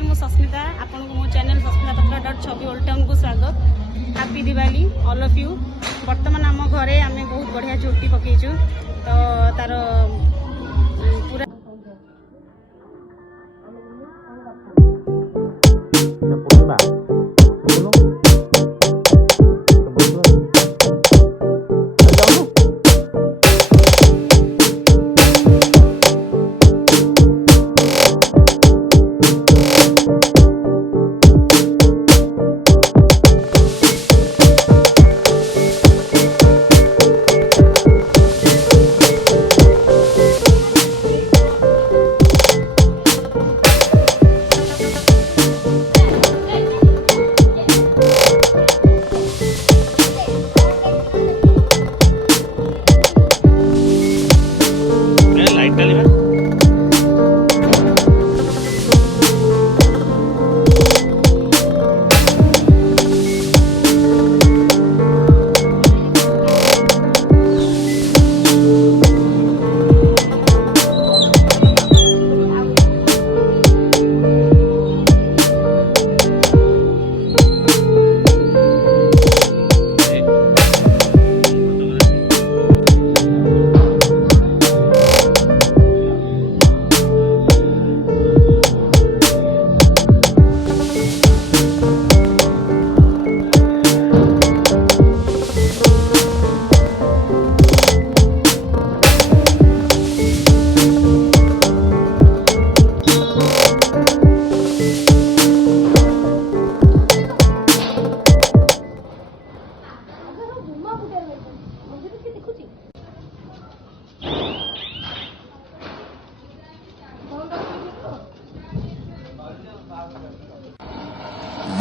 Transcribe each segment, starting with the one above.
नमस्कार मु सस्मिता आपन को मो चैनल सस्मिता पत्रा .6 ओल्ड टाउन को स्वागत। Happy Diwali all of you. वर्तमान आम घरे आम बहुत बढ़िया झोटी पकईचु तो तार पूरा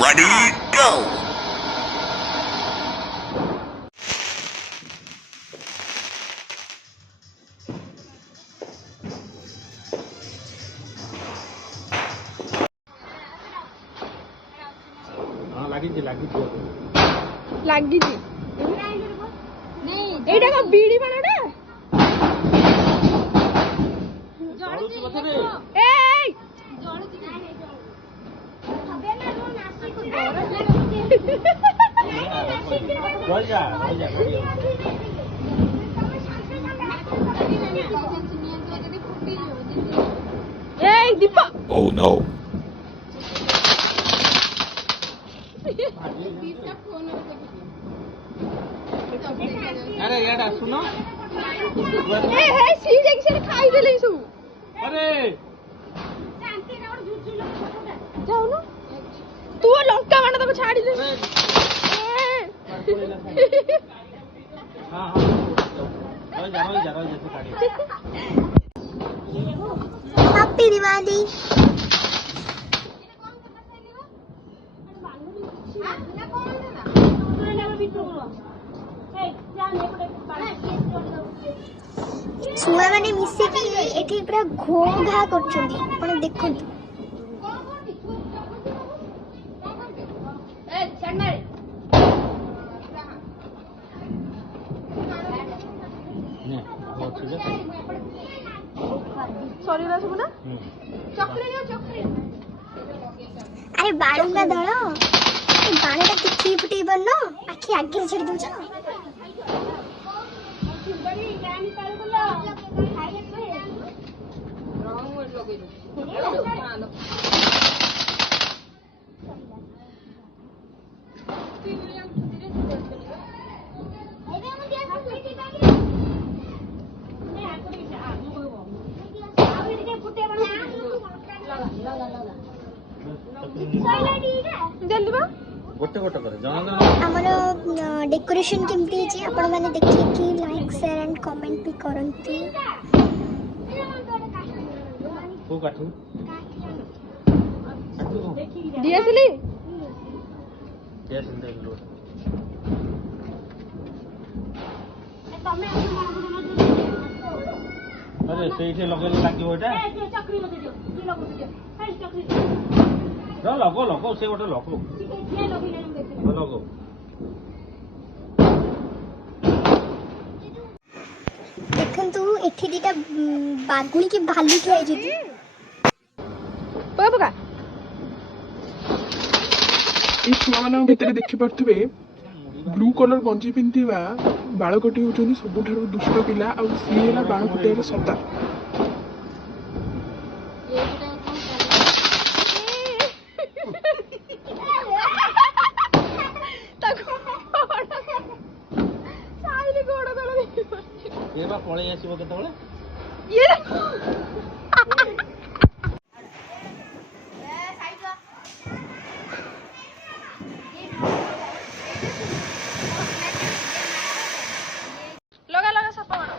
Ready, go! लगी एटा का बीड़ी बनाडा ए दीपा Oh no! अरे यार सुनो ए हे सी जाके से खाई देले सु अरे जाओ ना तू लंका माने तको छाड़ी दे हां हां जा से काटी हैप्पी दिवाली। छुआ मैंने मिसिकी एठी पूरा घो घा करछुंदी आपण देखंतु। ए चन्नई ने वो चीज सॉरी रा सब ना चक्री जाओ चक्री अरे बाणुंगा दळ ए बाणटा किछि फुटी बनो आखि आगे छड़ी दउछ बड़ी गानी पार बोला खाइले तो रंग मोर लगे गोटे गोटे करे जणा हमर डेकोरेशन केमती छी आपण माने देखि कि लाइक शेयर एंड कमेंट भी करंती। को काटू दियासली यस इन द रोड अरे सेठी लगेले लागियो एटा ए चक्री मते दियो की लगो दियो हाय चक्री र लगो लगो से गोटे लगो ये लगी ले देखि लगो देखंतु एठी दिटा बागुणी के भालू के आइ जति पका पका এই ଛୁଆମାନଙ୍କ ଭିତରେ ଦେଖିପାରୁଥିବେ ବ୍ଲୁ କଲର ଗଞ୍ଜି ପିନ୍ଧିଥିବା ବାଳକଟି ହେଉଛନ୍ତି ସବୁଠାରୁ ଦୁଷ୍ଟ ପିଲା ଆଉ ସିଏ ହେଲା ବାଳ ଫୁଟାଇବାର ସର୍ଦ୍ଦାର। ପଳେଇ ଆସିବ କେତେବେଳେ ଲଗା ଲଗା ସାପ ମାର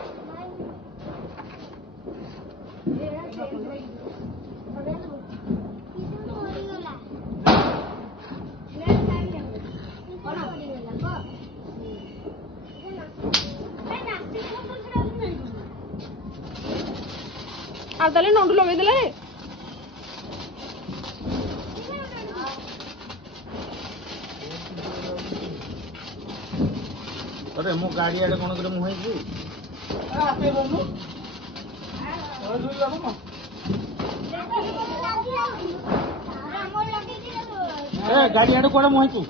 ଆଉ ତାହେଲେ ନଣ୍ଡୁ ଲଗେଇଦେଲେ अरे मो गाड़ी आड़े कौन करे मुहे की गाड़ी आड़े कौन मुहे तू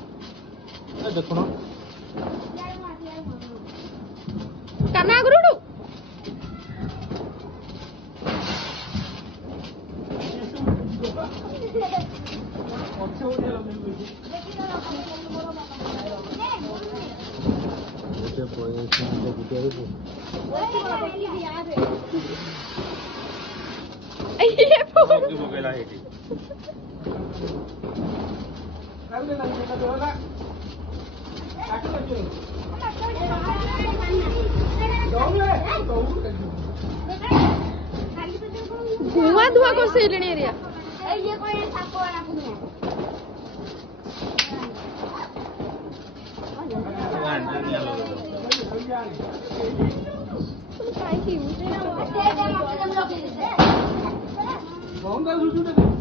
देखो ना କାମ ଆଗରୁ ଧୂଆଁ ଧୂଆଁ କରିସାରିଲେଣି ଏରିଆ କଣ